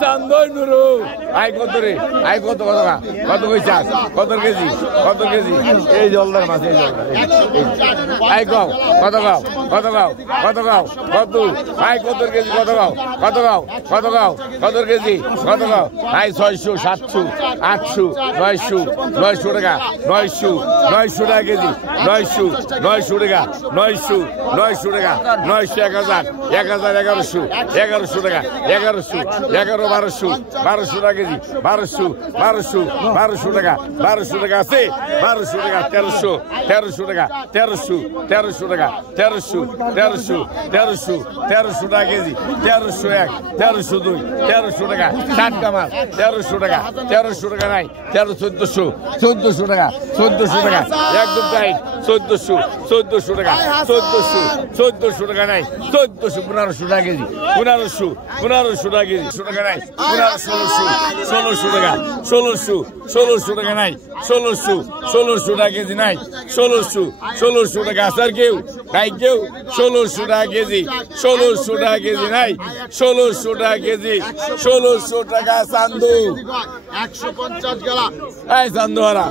চান্দই Nuru I কত রে I কত কত কত কইছাস কত কেজি এই জলদার মাছ এই জলদার আই গাও কত গাও কত গাও কত গাও কত আই কত কেজি কত গাও কত গাও কত গাও কত কেজি কত গাও আই 600 700 800 900 টাকা 900 টাকা কেজি 900 টাকা 900 টাকা 900 1100 টাকা 1100 1200 টাকা কেজি 1200 টাকা 1200 টাকা আছে 1200 টাকা 1300 টাকা 1300 টাকা 1300 টাকা কেজি 1301 1302 1300 টাকা 60 কামাল 1300 টাকা নাই 1400 টাকা একদম টাইট 1400 টাকা 1400 টাকা নাই 1500 টাকা কেজি 1500 টাকা কেজি টাকা নাই 1600 টাকা 1600 টাকা নাই 1600 টাকা কেজি নাই 1600 টাকা আসার কেউ নাই কেউ 1600 টাকা কেজি 1600 টাকা কেজি নাই 1600 টাকা কেজি 1600 টাকা চান্দু 150 গেলা এই চান্দুয়ারা